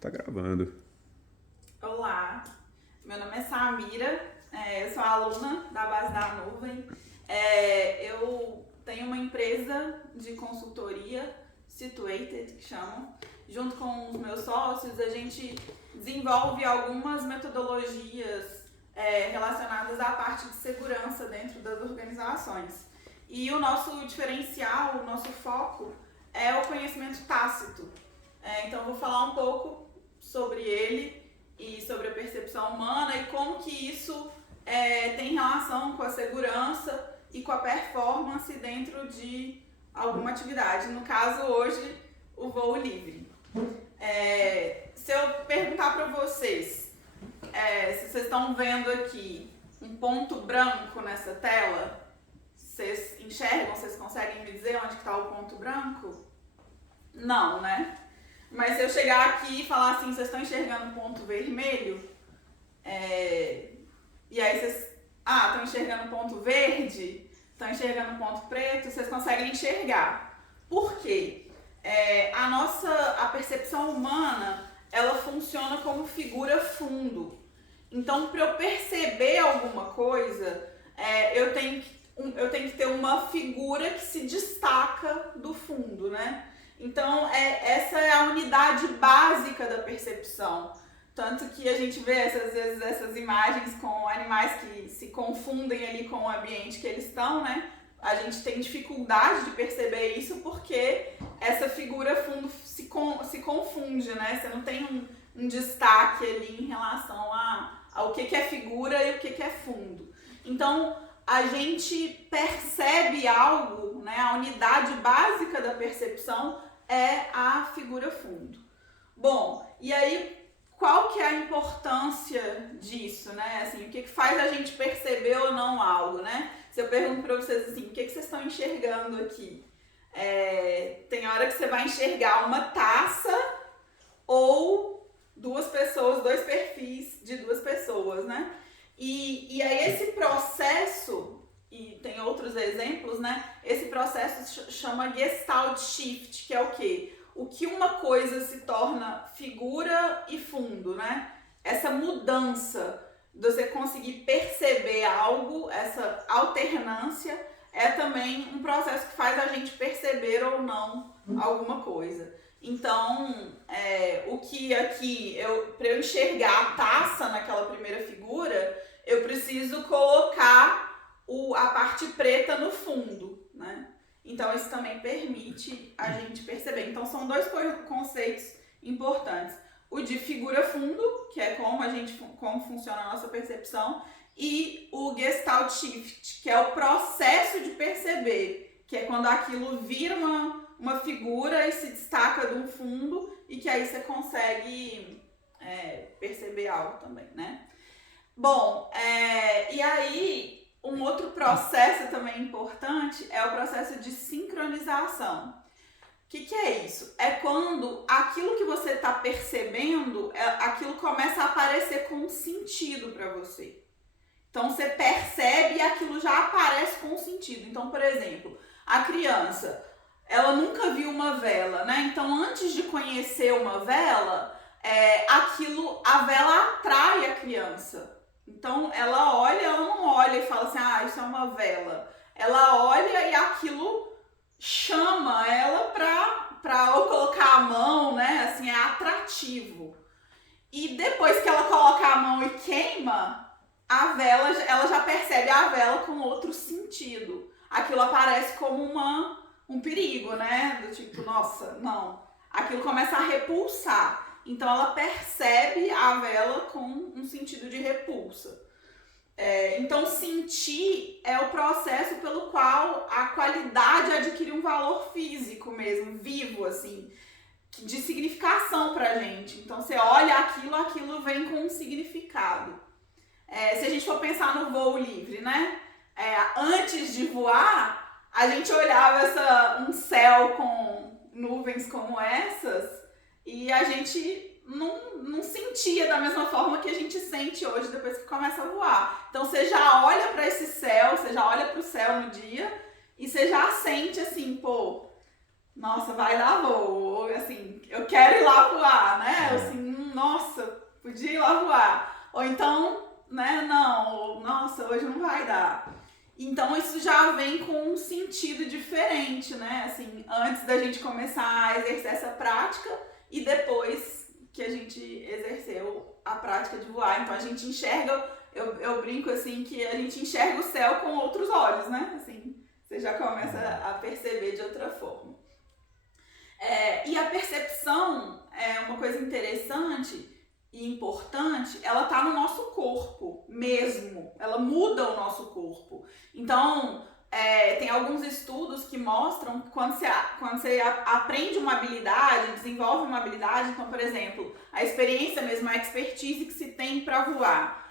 Tá gravando. Olá, meu nome é Samira, eu sou aluna da base da nuvem. Eu tenho uma empresa de consultoria, Situated, que chamam. Junto com os meus sócios, a gente desenvolve algumas metodologias relacionadas à parte de segurança dentro das organizações. E o nosso diferencial, o nosso foco é o conhecimento tácito. Então, eu vou falar um pouco sobre ele e sobre a percepção humana e como que isso tem relação com a segurança e com a performance dentro de alguma atividade. No caso, hoje, o voo livre. Se eu perguntar para vocês, se vocês estão vendo aqui um ponto branco nessa tela, vocês enxergam, vocês conseguem me dizer onde está o ponto branco? Não, né? Mas se eu chegar aqui e falar assim, vocês estão enxergando um ponto vermelho? E aí vocês... estão enxergando um ponto verde? Estão enxergando um ponto preto? Vocês conseguem enxergar. Por quê? A percepção humana, ela funciona como figura fundo. Então, para eu perceber alguma coisa, eu tenho que ter uma figura que se destaca do fundo, né? Então, essa é a unidade básica da percepção. Tanto que a gente vê, às vezes, essas imagens com animais que se confundem ali com o ambiente que eles estão, né? A gente tem dificuldade de perceber isso porque essa figura fundo se confunde, né? Você não tem um destaque ali em relação ao que é figura e o que é fundo. Então, a gente percebe algo, né? A unidade básica da percepção é a figura fundo. Bom, e aí qual que é a importância disso, né? Assim, o que faz a gente perceber ou não algo, né? Se eu pergunto para vocês assim, o que vocês estão enxergando aqui? Tem hora que você vai enxergar uma taça ou duas pessoas, dois perfis de duas pessoas, né? E aí esse processo, e tem outros exemplos, né? Esse processo chama Gestalt Shift, que é o quê? O que uma coisa se torna figura e fundo, né? Essa mudança de você conseguir perceber algo, essa alternância, é também um processo que faz a gente perceber ou não alguma coisa. Então, o que aqui, para eu enxergar a taça naquela primeira figura, eu preciso colocar a parte preta no fundo, né? Então, isso também permite a gente perceber. Então, são dois conceitos importantes. O de figura fundo, que é como funciona a nossa percepção, e o Gestalt Shift, que é o processo de perceber, que é quando aquilo vira uma figura e se destaca de um fundo e que aí você consegue perceber algo também, né? Bom, e aí um outro processo também importante é o processo de sincronização. O que é isso? É quando aquilo que você está percebendo, aquilo começa a aparecer com um sentido para você. Então você percebe e aquilo já aparece com um sentido. Então, por exemplo, a criança, ela nunca viu uma vela, né? Então, antes de conhecer uma vela, a vela atrai a criança. Então, ela não olha e fala assim, isso é uma vela. Ela olha e aquilo chama ela pra colocar a mão, né? Assim, é atrativo. E depois que ela coloca a mão e queima, a vela, ela já percebe a vela com outro sentido. Aquilo aparece como um perigo, né? Do tipo, nossa, não. Aquilo começa a repulsar. Então, ela percebe a vela com um sentido de repulsa. Então, sentir é o processo pelo qual a qualidade adquire um valor físico mesmo, vivo, assim, de significação pra gente. Então, você olha aquilo vem com um significado. Se a gente for pensar no voo livre, né? Antes de voar, a gente olhava um céu com nuvens como essas e a gente não sentia da mesma forma que a gente sente hoje depois que começa a voar. Então você já olha para esse céu, você já olha para o céu no dia e você já sente assim, nossa, vai dar voo, assim, eu quero ir lá voar, né? Assim, podia ir lá voar. Ou então, né, não, nossa, hoje não vai dar. Então isso já vem com um sentido diferente, né? Assim, antes da gente começar a exercer essa prática e depois que a gente exerceu a prática de voar. Então a gente enxerga, eu brinco assim, que a gente enxerga o céu com outros olhos, né? Assim, você já começa a perceber de outra forma. E a percepção é uma coisa interessante e importante, ela tá no nosso corpo mesmo, ela muda o nosso corpo. Então, tem alguns estudos que mostram que quando você aprende uma habilidade, desenvolve uma habilidade, então, por exemplo, a experiência mesmo, a expertise que se tem para voar,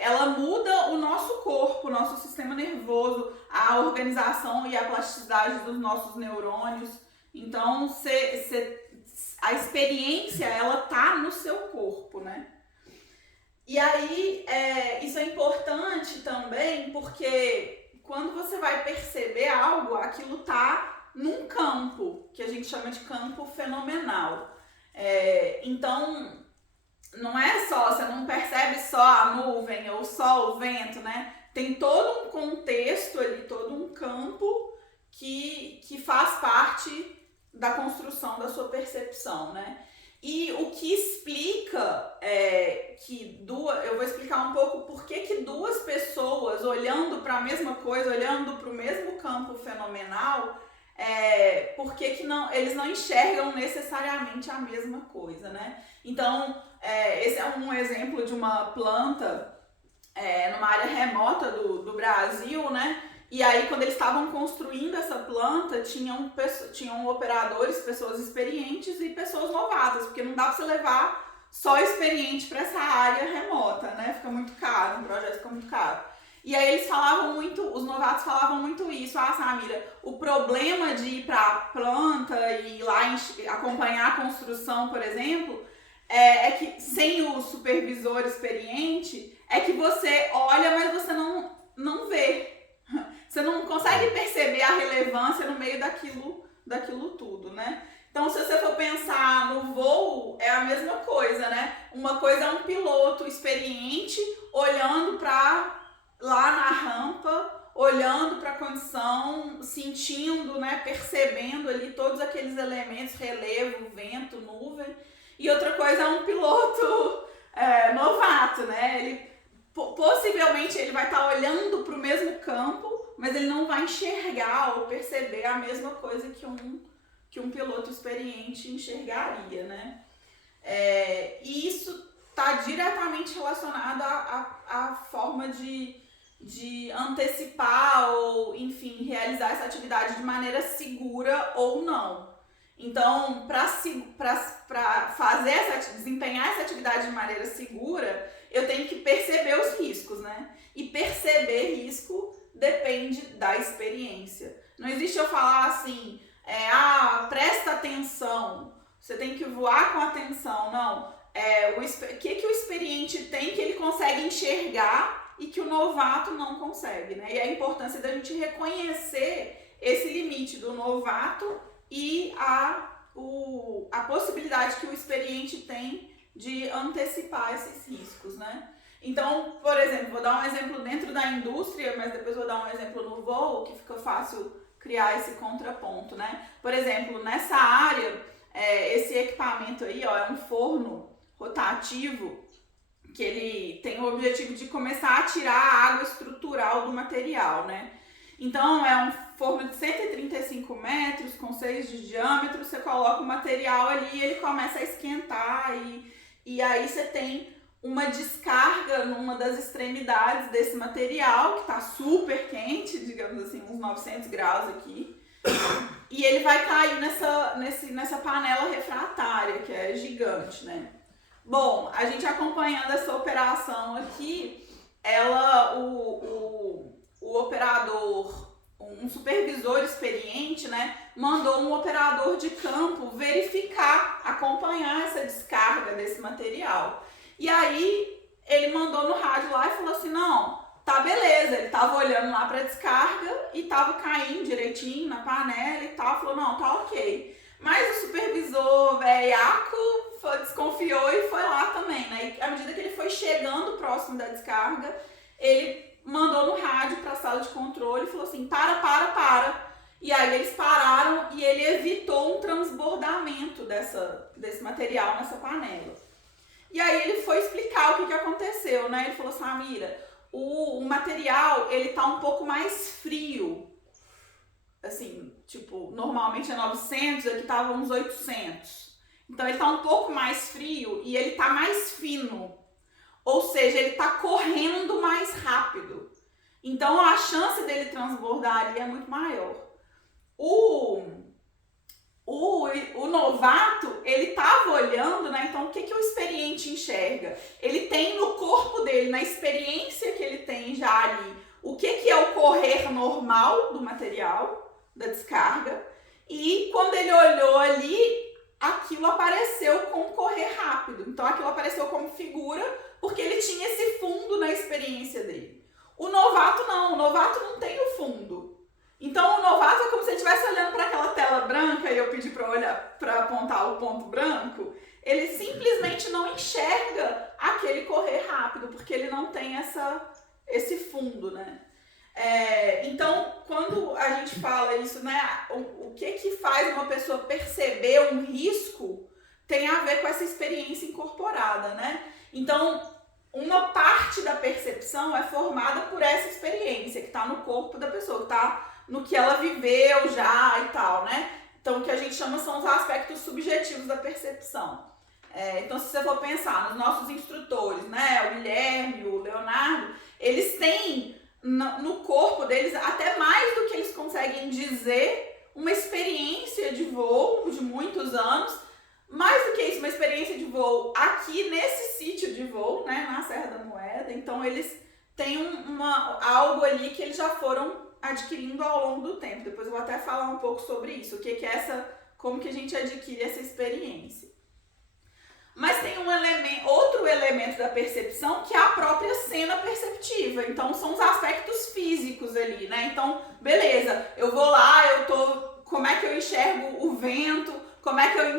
ela muda o nosso corpo, o nosso sistema nervoso, a organização e a plasticidade dos nossos neurônios. Então, a experiência, ela tá no seu corpo, né? E aí, isso é importante também, porque quando você vai perceber algo, aquilo tá num campo, que a gente chama de campo fenomenal. Então, não é só, você não percebe só a nuvem ou só o vento, né? Tem todo um contexto ali, todo um campo que faz parte da construção da sua percepção, né? E o que explica eu vou explicar um pouco por que duas pessoas olhando para a mesma coisa, olhando para o mesmo campo fenomenal, por que eles não enxergam necessariamente a mesma coisa, né? Então, esse é um exemplo de uma planta numa área remota do Brasil, né? E aí, quando eles estavam construindo essa planta, tinham operadores, pessoas experientes e pessoas novatas, porque não dá pra você levar só experiente para essa área remota, né? Fica muito caro, um projeto fica muito caro. E aí eles falavam muito, os novatos falavam muito isso, Samira, o problema de ir pra planta e ir lá acompanhar a construção, por exemplo, é que sem o supervisor experiente, é que você olha, mas você não vê. Você não consegue perceber a relevância no meio daquilo tudo, né? Então, se você for pensar no voo, é a mesma coisa, né? Uma coisa é um piloto experiente olhando para lá na rampa, olhando para a condição, sentindo, né? Percebendo ali todos aqueles elementos, relevo, vento, nuvem. E outra coisa é um piloto novato, né? Possivelmente ele vai estar olhando para o mesmo campo, mas ele não vai enxergar ou perceber a mesma coisa que um piloto experiente enxergaria, né? E isso está diretamente relacionado à forma de antecipar ou, enfim, realizar essa atividade de maneira segura ou não. Então, para desempenhar essa atividade de maneira segura, eu tenho que perceber os riscos, né? E perceber risco depende da experiência. Não existe eu falar assim, presta atenção, você tem que voar com atenção. Não. O que o experiente tem que ele consegue enxergar e que o novato não consegue, né? E a importância da gente reconhecer esse limite do novato e a possibilidade que o experiente tem de antecipar esses riscos, né? Então, por exemplo, vou dar um exemplo dentro da indústria, mas depois vou dar um exemplo no voo, que fica fácil criar esse contraponto, né? Por exemplo, nessa área, esse equipamento aí, ó, é um forno rotativo que ele tem o objetivo de começar a tirar a água estrutural do material, né? Então, é um forno de 135 metros, com 6 de diâmetro, você coloca o material ali e ele começa a esquentar e aí você tem uma descarga numa das extremidades desse material, que está super quente, digamos assim, uns 900 graus aqui, e ele vai cair nessa panela refratária, que é gigante, né? Bom, a gente acompanhando essa operação aqui, o operador, um supervisor experiente, né, mandou um operador de campo verificar, acompanhar essa descarga desse material. E aí ele mandou no rádio lá e falou assim, não, tá beleza, ele tava olhando lá pra descarga e tava caindo direitinho na panela e tal, falou, não, tá ok. Mas o supervisor velhaco desconfiou e foi lá também, né? E à medida que ele foi chegando próximo da descarga, ele mandou no rádio para a sala de controle e falou assim, para. E aí eles pararam e ele evitou um transbordamento desse material nessa panela. E aí ele foi explicar o que aconteceu, né? Ele falou, Samira, o material, ele tá um pouco mais frio. Assim, tipo, normalmente é 900, aqui tava uns 800. Então ele tá um pouco mais frio e ele tá mais fino. Ou seja, ele tá correndo mais rápido. Então a chance dele transbordar ali é muito maior. O novato, ele tava olhando, né? Então o que o experiente enxerga? Ele tem no corpo dele, na experiência que ele tem já ali, o que é o correr normal do material, da descarga. E quando ele olhou ali, aquilo apareceu como correr rápido. Então aquilo apareceu como figura, porque ele tinha esse fundo na experiência dele. O novato não tem o fundo. Então o novato é como se ele estivesse olhando para aquela tela branca e eu pedi para apontar o ponto branco. Ele simplesmente não enxerga aquele correr rápido, porque ele não tem esse fundo, né? Então, quando a gente fala isso, né, o que faz uma pessoa perceber um risco tem a ver com essa experiência incorporada, né? Então, uma parte da percepção é formada por essa experiência que está no corpo da pessoa, que está no que ela viveu já e tal, né? Então, o que a gente chama são os aspectos subjetivos da percepção. Então, se você for pensar nos nossos instrutores, né, o Guilherme, o Leonardo, eles têm no corpo deles, até mais do que eles conseguem dizer, uma experiência de voo de muitos anos. Mais do que isso, uma experiência de voo aqui nesse sítio de voo, né, na Serra da Moeda. Então eles têm algo ali que eles já foram adquirindo ao longo do tempo. Depois eu vou até falar um pouco sobre isso, o que é como que a gente adquire essa experiência. Mas tem outro elemento da percepção que é a própria cena perceptiva. Então são os aspectos físicos ali, né? Então, beleza, eu vou lá, como é que eu enxergo o vento, como é que eu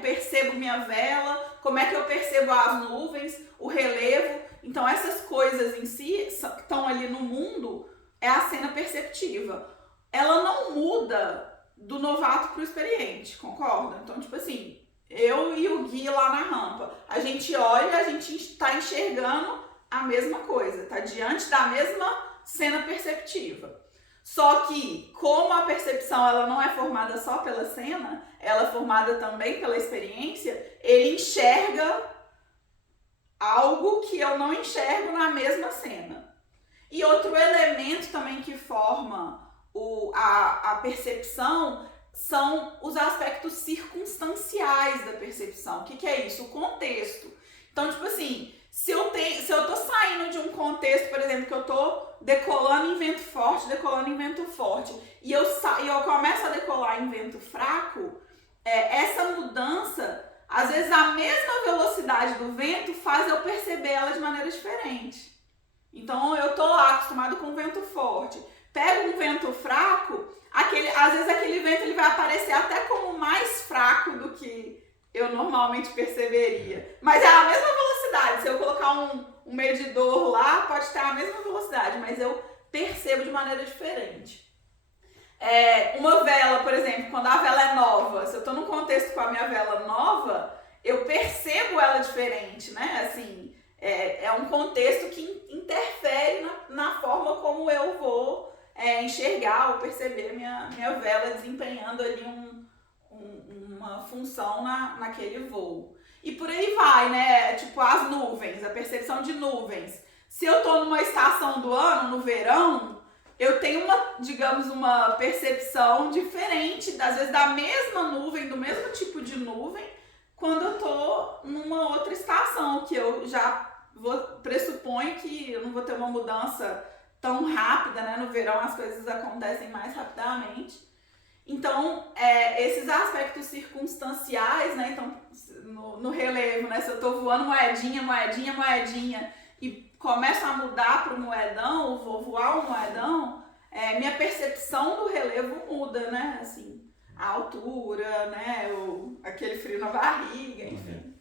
percebo minha vela, como é que eu percebo as nuvens, o relevo. Então essas coisas em si que estão ali no mundo é a cena perceptiva. Ela não muda do novato para o experiente, concorda? Então, tipo assim, eu e o Gui lá na rampa, a gente olha, a gente está enxergando a mesma coisa, tá diante da mesma cena perceptiva. Só que, como a percepção ela não é formada só pela cena, ela é formada também pela experiência, ele enxerga algo que eu não enxergo na mesma cena. E outro elemento também que forma a percepção são os aspectos circunstanciais da percepção. O que é isso? O contexto. Então, tipo assim, se eu tô saindo de um contexto, por exemplo, que eu tô decolando em vento forte, e eu começo a decolar em vento fraco, essa mudança, às vezes a mesma velocidade do vento faz eu perceber ela de maneira diferente. Então, eu tô lá acostumado com vento forte, pego um vento fraco, às vezes aquele vento ele vai aparecer até como mais fraco do que eu normalmente perceberia. Mas é a mesma velocidade. Se eu colocar um medidor lá, pode ter a mesma velocidade, mas eu percebo de maneira diferente. Uma vela, por exemplo, quando a vela é nova, se eu estou num contexto com a minha vela nova, eu percebo ela diferente, né? Assim, é um contexto que interfere na forma como eu vou enxergar ou perceber minha vela desempenhando ali uma função naquele voo. E por aí vai, né? Tipo as nuvens, a percepção de nuvens. Se eu tô numa estação do ano, no verão, eu tenho uma percepção diferente, às vezes da mesma nuvem, do mesmo tipo de nuvem, quando eu tô numa outra estação, que eu já pressuponho que eu não vou ter uma mudança tão rápida, né? No verão as coisas acontecem mais rapidamente. Então, esses aspectos circunstanciais, né? Então, no relevo, né? Se eu tô voando moedinha, e começo a mudar para o moedão, ou vou voar o moedão, minha percepção do relevo muda, né? Assim, a altura, né? Aquele frio na barriga, enfim.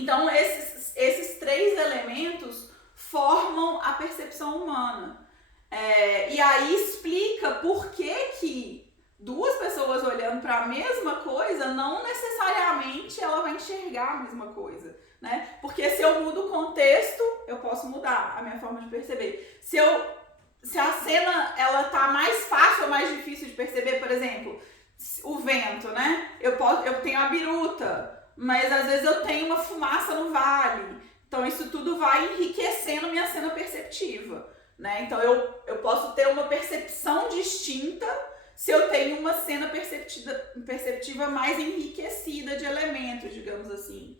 Então, esses três elementos formam a percepção humana. E aí explica por que duas pessoas olhando para a mesma coisa, não necessariamente ela vai enxergar a mesma coisa, né? Porque se eu mudo o contexto, eu posso mudar a minha forma de perceber. Se a cena ela tá mais fácil ou mais difícil de perceber, por exemplo, o vento, né? Eu tenho a biruta, mas às vezes eu tenho uma fumaça no vale. Então isso tudo vai enriquecendo minha cena perceptiva, né? Então eu posso ter uma percepção distinta se eu tenho uma cena perceptiva mais enriquecida de elementos, digamos assim.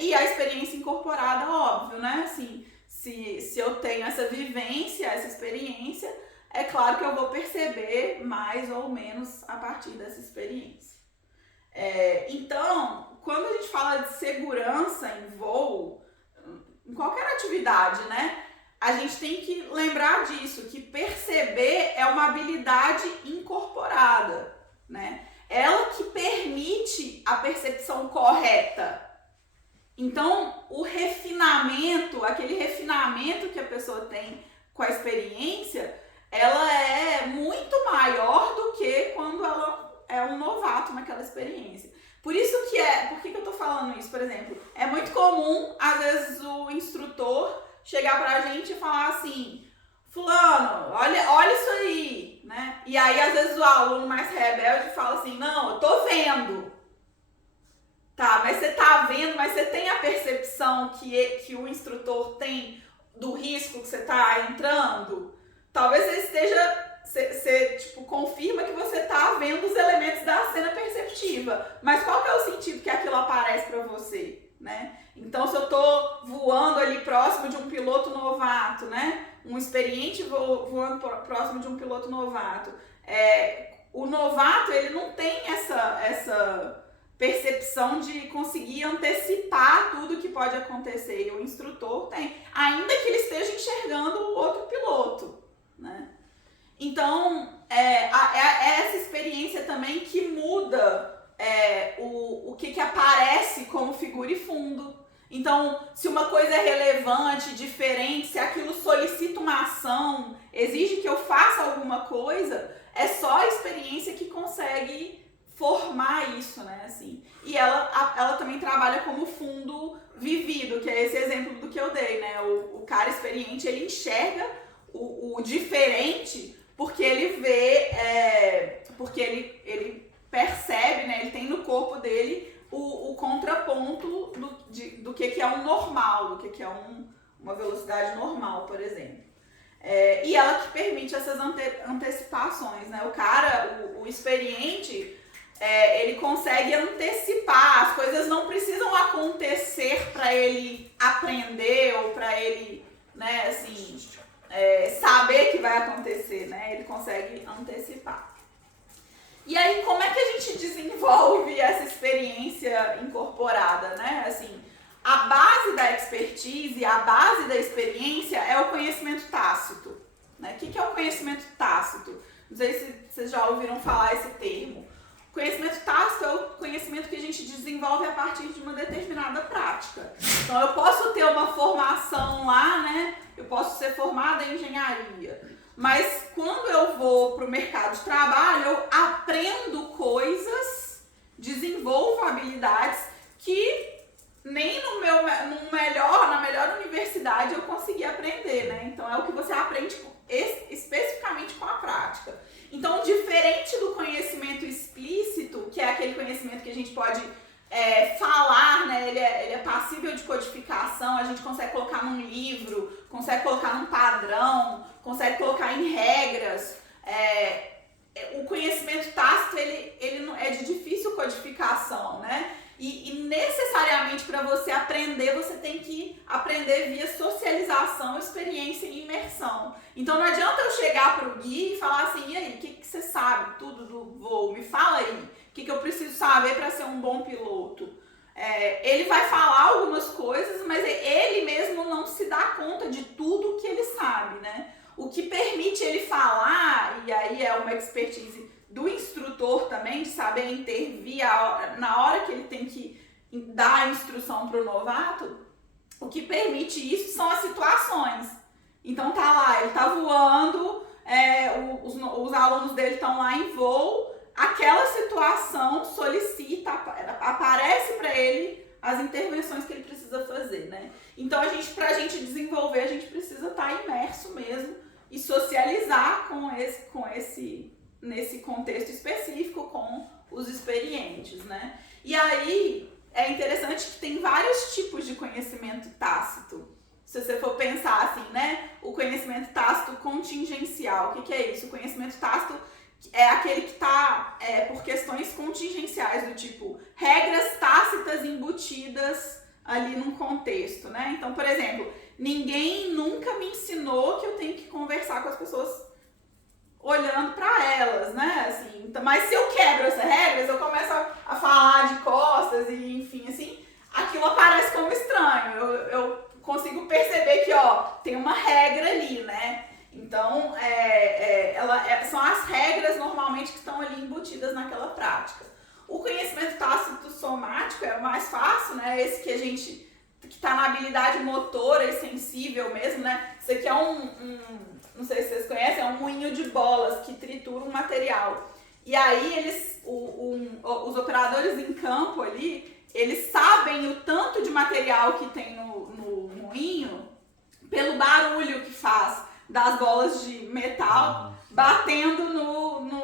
E a experiência incorporada, óbvio, né? Assim, se eu tenho essa vivência, essa experiência, é claro que eu vou perceber mais ou menos a partir dessa experiência. Então, quando a gente fala de segurança em voo, em qualquer atividade, né? A gente tem que lembrar disso, que perceber é uma habilidade incorporada, né? Ela que permite a percepção correta. Então, o refinamento, aquele refinamento que a pessoa tem com a experiência, ela é muito maior do que quando ela é um novato naquela experiência. Por isso por que eu tô falando isso? Por exemplo, é muito comum, às vezes, o instrutor chegar pra gente e falar assim: fulano, olha isso aí, né? E aí, às vezes, o aluno mais rebelde fala assim: não, eu tô vendo. Tá, mas você tá vendo, mas você tem a percepção que o instrutor tem do risco que você tá entrando? Talvez você esteja... Você confirma que você tá vendo os elementos da cena perceptiva, mas qual que é o sentido que aquilo aparece para você, né? Então, se eu tô voando ali próximo de um piloto novato, né? Um experiente voando próximo de um piloto novato, o novato, ele não tem essa percepção de conseguir antecipar tudo que pode acontecer, e o instrutor tem, ainda que ele esteja enxergando o outro piloto, né? Então, é essa experiência também que muda o que aparece como figura e fundo. Então, se uma coisa é relevante, diferente, se aquilo solicita uma ação, exige que eu faça alguma coisa, é só a experiência que consegue formar isso, né? Assim. E ela também trabalha como fundo vivido, que é esse exemplo do que eu dei, né? O cara experiente, ele enxerga o diferente, porque ele vê, porque ele percebe, né? Ele tem no corpo dele o contraponto do que é um normal, do que é uma velocidade normal, por exemplo. E ela que permite essas antecipações, né? O cara, o experiente, ele consegue antecipar, as coisas não precisam acontecer para ele aprender ou para ele, né, assim... saber que vai acontecer, né? Ele consegue antecipar. E aí, como é que a gente desenvolve essa experiência incorporada, né? Assim, a base da expertise, a base da experiência é o conhecimento tácito, né? O que é o conhecimento tácito? Não sei se vocês já ouviram falar esse termo. O conhecimento tácito é o conhecimento que a gente desenvolve a partir de uma determinada prática. Então, eu posso ter uma formação lá, né? Eu posso ser formada em engenharia, mas quando eu vou para o mercado de trabalho, eu aprendo coisas, desenvolvo habilidades que nem na melhor universidade eu consegui aprender, né? Então, é o que você aprende especificamente com a prática. Então, diferente do conhecimento explícito, que é aquele conhecimento que a gente pode falar, né? Ele é passível de codificação, a gente consegue colocar num livro, consegue colocar num padrão, consegue colocar em regras. O conhecimento tácito, ele não é de difícil codificação, né? E necessariamente para você aprender, você tem que aprender via socialização, experiência e imersão. Então não adianta eu chegar para o guia e falar assim: e aí, o que você sabe tudo do voo? Me fala aí, o que eu preciso saber para ser um bom piloto? Ele vai falar algumas coisas, mas ele mesmo não se dá conta de tudo que ele sabe, né? O que permite ele falar, e aí é uma expertise do instrutor também, de saber intervir na hora que ele tem que dar a instrução para o novato, o que permite isso são as situações. Então tá lá, ele tá voando, os alunos dele estão lá em voo, aquela situação solicita, aparece para ele as intervenções que ele precisa fazer, né? Então pra gente desenvolver, a gente precisa estar imerso mesmo e socializar nesse contexto específico com os experientes, né? E aí é interessante que tem vários tipos de conhecimento tácito. Se você for pensar assim, né? O conhecimento tácito contingencial, o que é isso? O conhecimento tácito é aquele que está por questões contingenciais, do tipo regras tácitas embutidas ali num contexto, né? Então, por exemplo, ninguém nunca me ensinou que eu tenho que conversar com as pessoas olhando para elas, né? Assim, então, mas se eu quebro essas regras, eu começo a falar de costas e enfim, assim, aquilo aparece como estranho. Eu consigo perceber que, tem uma regra ali, né? Então, são as regras normalmente que estão ali embutidas naquela prática. O conhecimento tácito somático é o mais fácil, né? Esse que a gente, que está na habilidade motora e sensível mesmo, né? Isso aqui é não sei se vocês conhecem, é um moinho de bolas que tritura um material. E aí os operadores em campo ali, eles sabem o tanto de material que tem no moinho pelo barulho que faz das bolas de metal batendo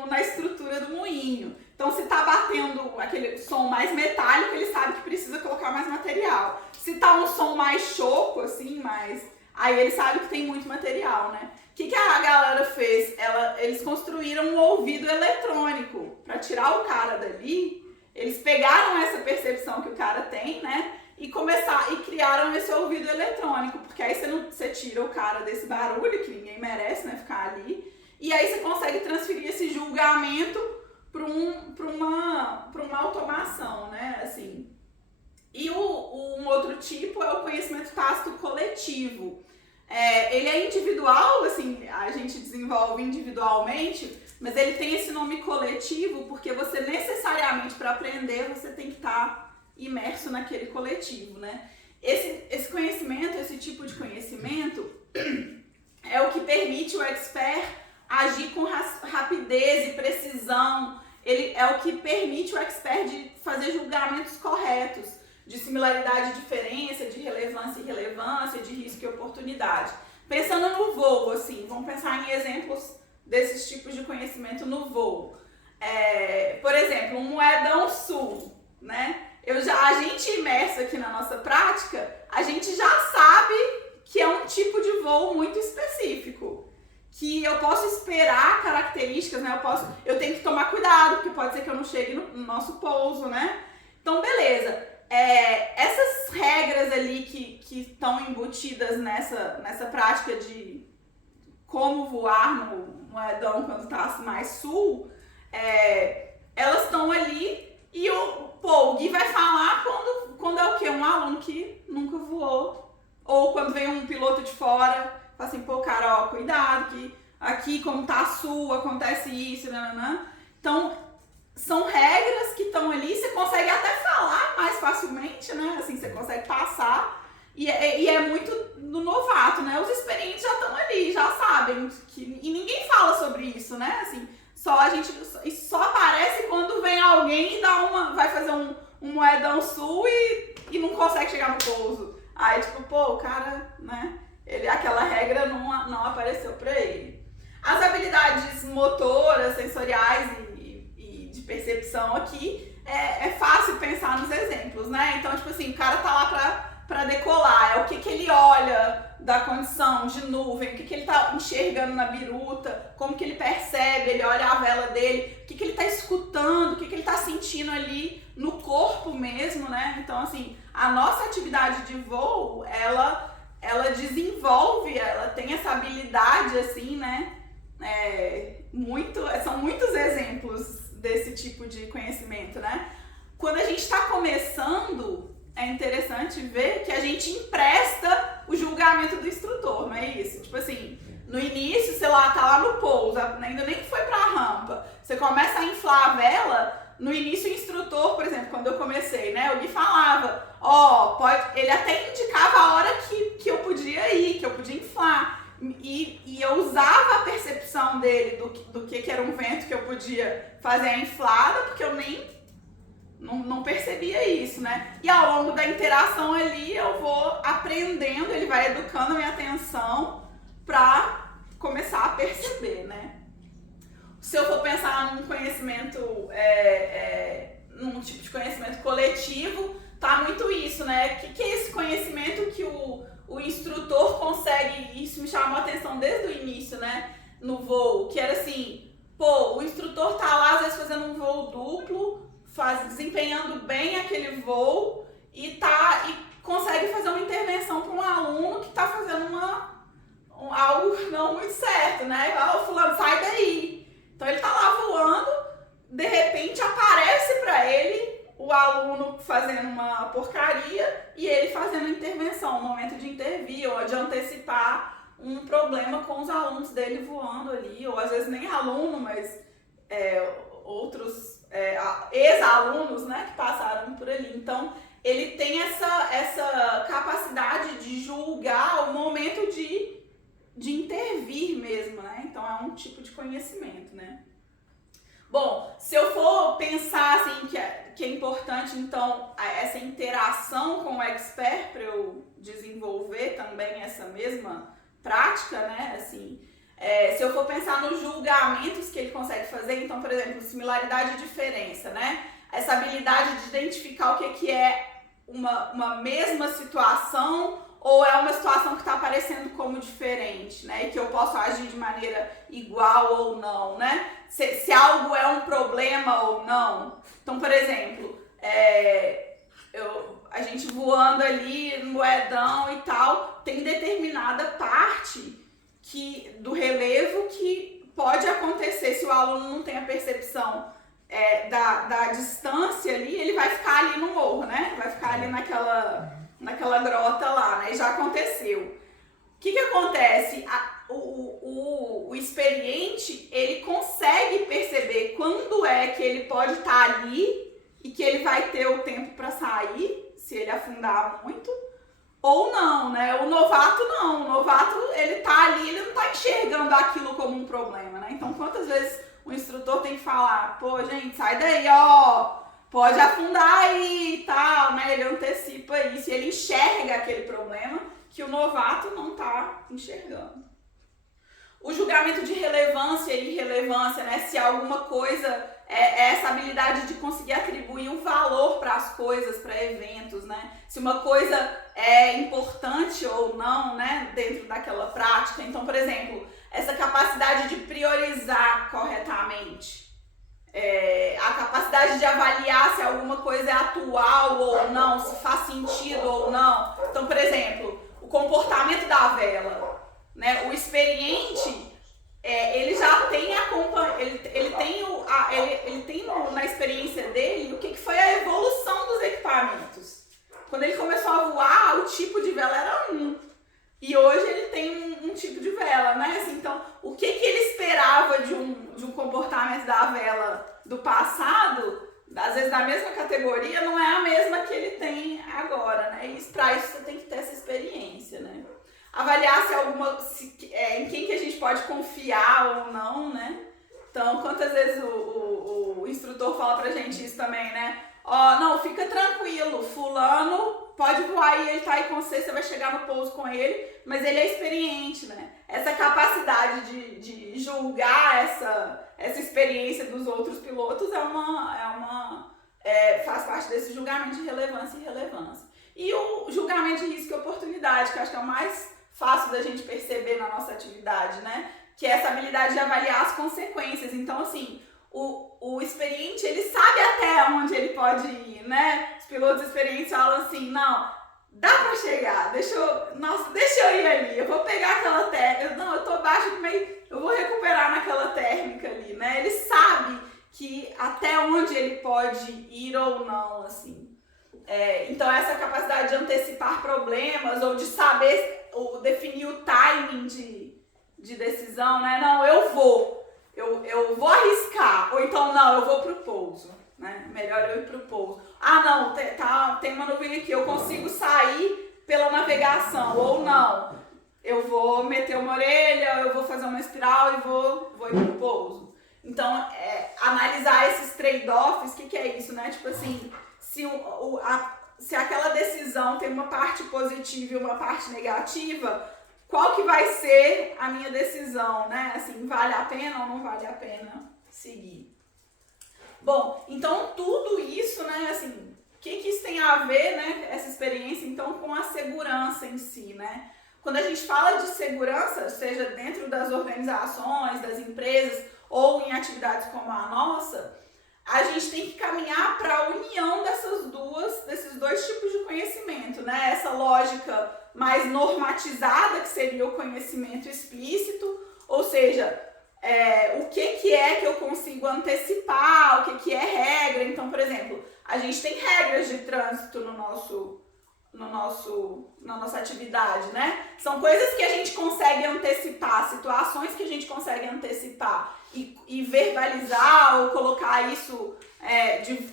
na estrutura do moinho. Então, se tá batendo aquele som mais metálico, ele sabe que precisa colocar mais material. Se tá um som mais choco, assim, aí ele sabe que tem muito material, né? O que a galera fez? Eles construíram um ouvido eletrônico para tirar o cara dali. Eles pegaram essa percepção que o cara tem, né? E criaram esse ouvido eletrônico, porque aí você tira o cara desse barulho, que ninguém merece, né, ficar ali, e aí você consegue transferir esse julgamento para uma automação, né, assim. E um outro tipo é o conhecimento tácito coletivo. Ele é individual, assim, a gente desenvolve individualmente, mas ele tem esse nome coletivo porque você necessariamente, para aprender, você tem que estar imerso naquele coletivo, né? Esse conhecimento, esse tipo de conhecimento é o que permite o expert agir com rapidez e precisão. Ele é o que permite o expert de fazer julgamentos corretos, de similaridade e diferença, de relevância e irrelevância, de risco e oportunidade. Pensando no voo, assim, vamos pensar em exemplos desses tipos de conhecimento no voo. Por exemplo, um moedão sul, né? A gente imerso aqui na nossa prática, a gente já sabe que é um tipo de voo muito específico, que eu posso esperar características, né? Eu tenho que tomar cuidado, porque pode ser que eu não chegue no nosso pouso, né? Então, beleza. Essas regras ali que estão embutidas nessa prática de como voar no moedão quando está mais sul, elas estão ali e o Gui vai falar quando é o quê? Um aluno que nunca voou, ou quando vem um piloto de fora, fala assim, cara, cuidado, que aqui como tá sul, acontece isso, nananã. Então, são regras que estão ali, você consegue até falar mais facilmente, né? Assim, você consegue passar, e é muito do novato, né? Os experientes já estão ali, já sabem, e ninguém fala sobre isso, né? Assim, isso só aparece quando vem alguém e vai fazer um moedão sul e não consegue chegar no pouso. Aí, o cara, né? Aquela regra não apareceu pra ele. As habilidades motoras, sensoriais e de percepção aqui, é fácil pensar nos exemplos, né? Então, o cara tá lá pra decolar, o que ele olha da condição de nuvem, o que ele tá enxergando na biruta, como que ele percebe, ele olha a vela dele, o que ele tá escutando, o que ele tá sentindo ali no corpo mesmo, né? Então, a nossa atividade de voo, ela desenvolve, ela tem essa habilidade, assim, né? São muitos exemplos desse tipo de conhecimento, né? Quando a gente está começando, é interessante ver que a gente empresta o julgamento do instrutor, não é isso? No início, sei lá, tá lá no pouso, ainda nem foi pra rampa, você começa a inflar a vela, no início o instrutor, por exemplo, quando eu comecei, né, o Gui falava, ele até indicava a hora que eu podia ir, que eu podia inflar. E eu usava a percepção dele do que era um vento que eu podia fazer a inflada, porque eu nem não percebia isso, né? E ao longo da interação ali eu vou aprendendo, ele vai educando a minha atenção para começar a perceber, né? Se eu for pensar num conhecimento, num tipo de conhecimento coletivo, tá muito isso, né? O que é esse conhecimento que o instrutor consegue, isso me chamou a atenção desde o início, né? No voo, que era assim, o instrutor tá lá às vezes fazendo um voo duplo, desempenhando bem aquele voo e consegue fazer uma intervenção para um aluno que está fazendo algo não muito certo, né? Fulano, sai daí. Então ele tá lá voando, de repente aparece para ele o aluno fazendo uma porcaria e ele fazendo a intervenção, no momento de intervir ou de antecipar um problema com os alunos dele voando ali, ou às vezes nem aluno, mas outros ex-alunos, né, que passaram por ali. Então, ele tem essa capacidade de julgar o momento de intervir mesmo, né? Então, é um tipo de conhecimento, né? Bom, se eu for pensar, assim, que é importante, então, essa interação com o expert para eu desenvolver também essa mesma prática, né, assim... se eu for pensar nos julgamentos que ele consegue fazer, então, por exemplo, similaridade e diferença, né? Essa habilidade de identificar o que é uma mesma situação ou é uma situação que está aparecendo como diferente, né? E que eu posso agir de maneira igual ou não, né? Se algo é um problema ou não. Então, por exemplo, a gente voando ali no Moedão e tal, tem determinada parte do relevo que pode acontecer se o aluno não tem a percepção da distância ali, ele vai ficar ali no morro, né? Vai ficar ali naquela grota lá, né? Já aconteceu. O que acontece? O experiente, ele consegue perceber quando é que ele pode estar ali e que ele vai ter o tempo para sair, se ele afundar muito, ou não, né? O novato não. O novato, ele tá ali, ele não tá enxergando aquilo como um problema, né? Então, quantas vezes o instrutor tem que falar, gente, sai daí, pode afundar aí e tal, né? Ele antecipa isso, e ele enxerga aquele problema que o novato não tá enxergando. O julgamento de relevância e irrelevância, né? Se alguma coisa essa habilidade de conseguir atribuir um valor para as coisas, para eventos, né? Se uma coisa é importante ou não, né? Dentro daquela prática. Então, por exemplo, essa capacidade de priorizar corretamente. A capacidade de avaliar se alguma coisa é atual ou não, se faz sentido ou não. Então, por exemplo, o comportamento da vela, né? O experiente, ele já tem ele tem na experiência dele o que foi a evolução dos equipamentos. Quando ele começou a voar, o tipo de vela era e hoje ele tem um tipo de vela, né? Assim, então, o que ele esperava de um comportamento da vela do passado, às vezes da mesma categoria, não é a mesma que ele tem agora, né? E para isso você tem que ter essa experiência, né? Avaliar em quem que a gente pode confiar ou não, né? Então, quantas vezes o instrutor fala pra gente isso também, né? Não, fica tranquilo, fulano pode voar e ele tá aí com você vai chegar no pouso com ele, mas ele é experiente, né? Essa capacidade de julgar essa experiência dos outros pilotos faz parte desse julgamento de relevância e irrelevância. E o julgamento de risco e oportunidade, que eu acho que é o mais fácil da gente perceber na nossa atividade, né? Que é essa habilidade de avaliar as consequências. Então, assim, o experiente, ele sabe até onde ele pode ir, né? Os pilotos experientes falam assim, não, dá pra chegar, deixa eu ir ali, eu vou pegar aquela térmica, não, eu tô baixo do meio, eu vou recuperar naquela térmica ali, né? Ele sabe que até onde ele pode ir ou não, assim. Então, essa capacidade de antecipar problemas ou de saber, ou definir o timing de decisão, né? Não, eu vou arriscar, ou então não, eu vou pro pouso. né? Melhor eu ir para o pouso. Ah, não, tem uma nuvem aqui, eu consigo sair pela navegação, ou não. Eu vou meter uma orelha, eu vou fazer uma espiral e vou ir para o pouso. Então, analisar esses trade-offs, o que é isso, né? Tipo assim, se aquela decisão tem uma parte positiva e uma parte negativa, qual que vai ser a minha decisão, né? Assim, vale a pena ou não vale a pena seguir? Bom, então tudo isso, né, assim, o que isso tem a ver, né, essa experiência, então, com a segurança em si, né? Quando a gente fala de segurança, seja dentro das organizações, das empresas ou em atividades como a nossa, a gente tem que caminhar para a união desses dois tipos de conhecimento, né? Essa lógica mais normatizada, que seria o conhecimento explícito, ou seja, o que é que eu consigo antecipar, o que é regra. Então, por exemplo, a gente tem regras de trânsito na nossa atividade, né? São coisas que a gente consegue antecipar, situações que a gente consegue antecipar e verbalizar ou colocar isso,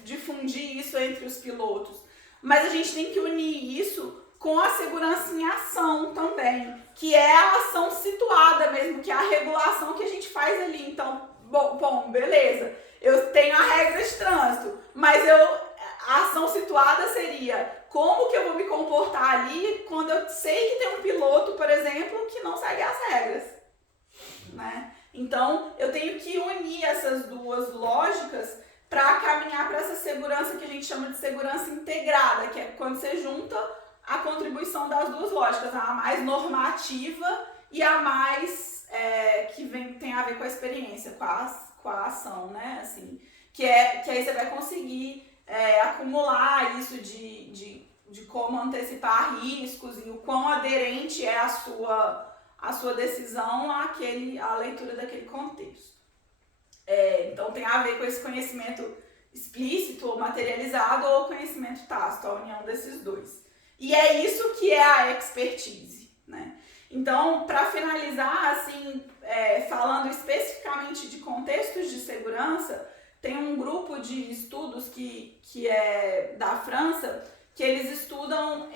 difundir isso entre os pilotos. Mas a gente tem que unir isso com a segurança em ação também, que é a ação situada mesmo, que é a regulação que a gente faz ali. Então, bom, beleza, eu tenho a regra de trânsito, mas a ação situada seria como que eu vou me comportar ali quando eu sei que tem um piloto, por exemplo, que não segue as regras, né? Então, eu tenho que unir essas duas lógicas para caminhar para essa segurança que a gente chama de segurança integrada, que é quando você junta a contribuição das duas lógicas, a mais normativa e a mais tem a ver com a experiência, com a ação, né? Assim, que aí você vai conseguir acumular isso de como antecipar riscos e o quão aderente é a sua decisão à leitura daquele contexto. Então tem a ver com esse conhecimento explícito ou materializado ou conhecimento tácito, a união desses dois. E é isso que é a expertise, né? Então, para finalizar, assim, falando especificamente de contextos de segurança, tem um grupo de estudos que é da França, que eles estudam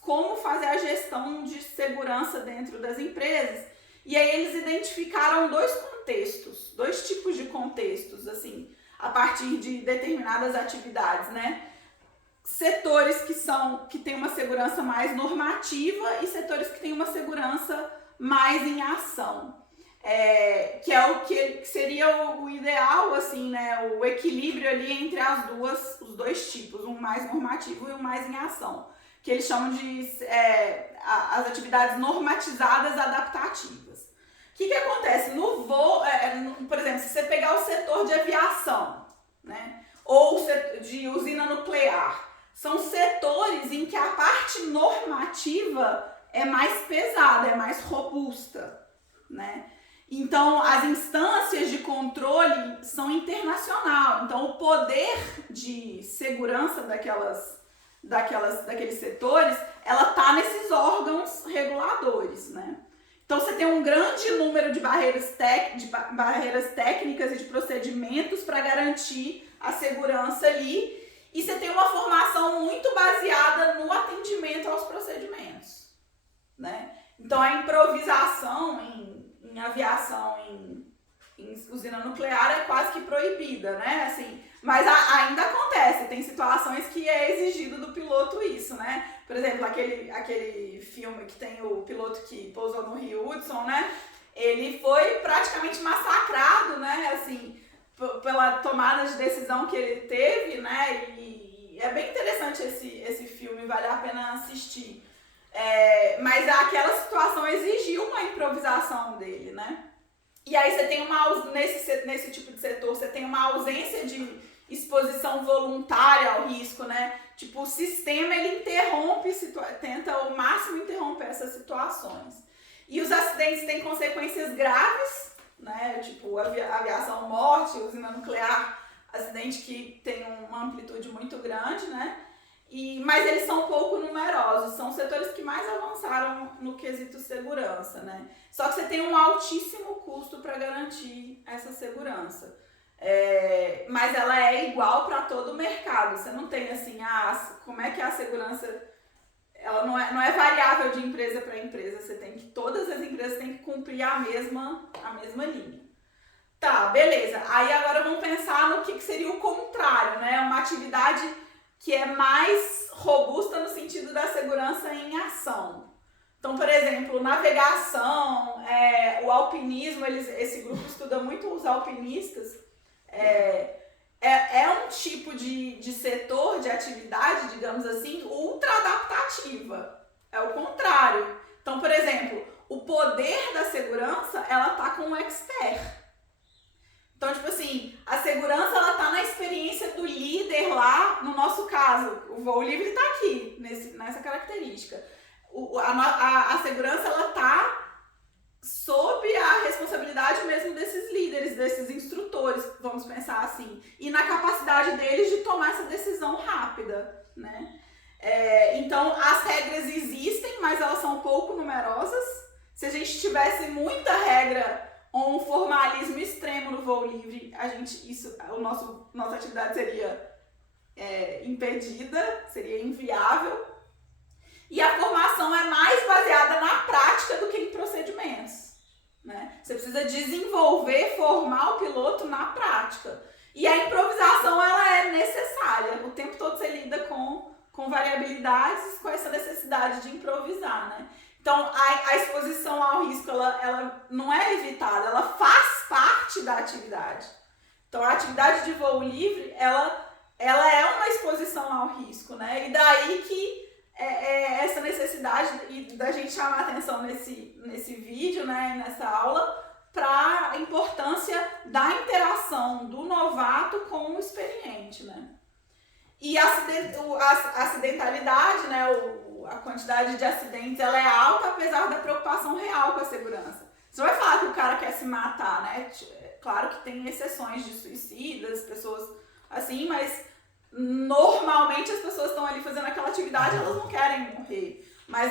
como fazer a gestão de segurança dentro das empresas. E aí eles identificaram dois tipos de contextos, assim, a partir de determinadas atividades, né? Setores que têm uma segurança mais normativa e setores que têm uma segurança mais em ação. Que é o que seria o ideal, assim, né? O equilíbrio ali entre os dois tipos, um mais normativo e um mais em ação, que eles chamam de as atividades normatizadas adaptativas. O que acontece? No voo, por exemplo, se você pegar o setor de aviação, né? Ou de usina nuclear, são setores em que a parte normativa é mais pesada, é mais robusta, né? Então, as instâncias de controle são internacional. Então, o poder de segurança daqueles setores, ela está nesses órgãos reguladores, né? Então, você tem um grande número de barreiras técnicas e de procedimentos para garantir a segurança ali. E você tem uma formação muito baseada no atendimento aos procedimentos, né? Então, a improvisação em aviação, em usina nuclear é quase que proibida, né? Assim, mas ainda acontece, tem situações que é exigido do piloto isso, né? Por exemplo, aquele filme que tem o piloto que pousou no Rio Hudson, né? Ele foi praticamente massacrado, né? Assim, pela tomada de decisão que ele teve, né? E é bem interessante esse filme, vale a pena assistir. Mas aquela situação exigiu uma improvisação dele, né? E aí você tem nesse tipo de setor, você tem uma ausência de exposição voluntária ao risco, né? Tipo, o sistema, ele tenta ao máximo interromper essas situações. E os acidentes têm consequências graves, né? Tipo, aviação morte, usina nuclear, acidente que tem uma amplitude muito grande, né? Mas eles são pouco numerosos, são os setores que mais avançaram no quesito segurança, né? Só que você tem um altíssimo custo para garantir essa segurança. Mas ela é igual para todo o mercado. Você não tem assim, como é que a segurança... Ela não é variável de empresa para empresa. Todas as empresas têm que cumprir a mesma linha. Tá, beleza. Aí agora vamos pensar no que seria o contrário, né? Uma atividade que é mais robusta no sentido da segurança em ação. Então, por exemplo, navegação, o alpinismo, esse grupo estuda muito os alpinistas. É um tipo de setor, de atividade, digamos assim, ultra adaptativa. É o contrário. Então, por exemplo, o poder da segurança, ela tá com o expert. Então, tipo assim, a segurança, ela tá na experiência do líder lá, no nosso caso, o voo livre tá aqui, nessa característica. A segurança, ela tá sob a responsabilidade mesmo desses líderes, desses instrutores, vamos pensar assim, e na capacidade deles de tomar essa decisão rápida, né? Então, as regras existem, mas elas são pouco numerosas. Se a gente tivesse muita regra ou um formalismo extremo no voo livre, nossa atividade seria impedida, seria inviável. E a formação é mais baseada na prática do que em procedimentos, né? Você precisa desenvolver, formar o piloto na prática. E a improvisação, ela é necessária. O tempo todo você lida com variabilidades, com essa necessidade de improvisar, né? Então, a exposição ao risco, ela não é evitada, ela faz parte da atividade. Então, a atividade de voo livre, ela é uma exposição ao risco, né? E daí que essa necessidade da gente chamar a atenção nesse vídeo, né, nessa aula, para a importância da interação do novato com o experiente, né? E a acidentalidade, né, a quantidade de acidentes, ela é alta, apesar da preocupação real com a segurança. Você vai falar que o cara quer se matar, né? Claro que tem exceções de suicidas, pessoas assim, mas normalmente as pessoas estão ali fazendo aquela atividade, elas não querem morrer. Mas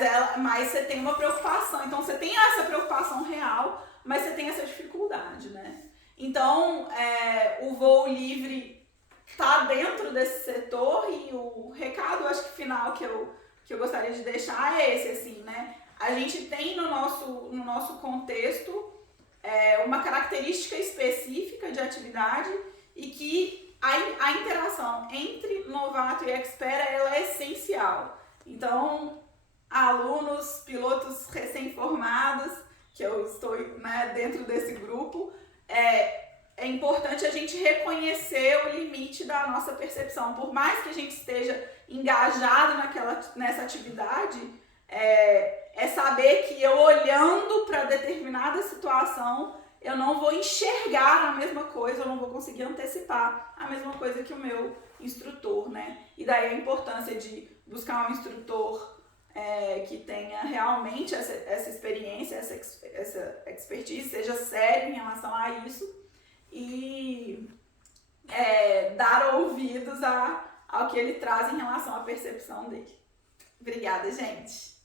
você tem uma preocupação. Então você tem essa preocupação real, mas você tem essa dificuldade, né? Então, o voo livre está dentro desse setor, e o recado, acho que final que eu gostaria de deixar é esse, assim, né? A gente tem no nosso contexto uma característica específica de atividade, e que a interação entre novato e expert, ela é essencial. Então, alunos, pilotos recém-formados, que eu estou, né, dentro desse grupo, é importante a gente reconhecer o limite da nossa percepção. Por mais que a gente esteja engajado nessa atividade, saber que eu, olhando para determinada situação, eu não vou enxergar a mesma coisa, eu não vou conseguir antecipar a mesma coisa que o meu instrutor, né? E daí a importância de buscar um instrutor que tenha realmente essa experiência, essa expertise, seja sério em relação a isso, e dar ouvidos ao que ele traz em relação à percepção dele. Obrigada, gente!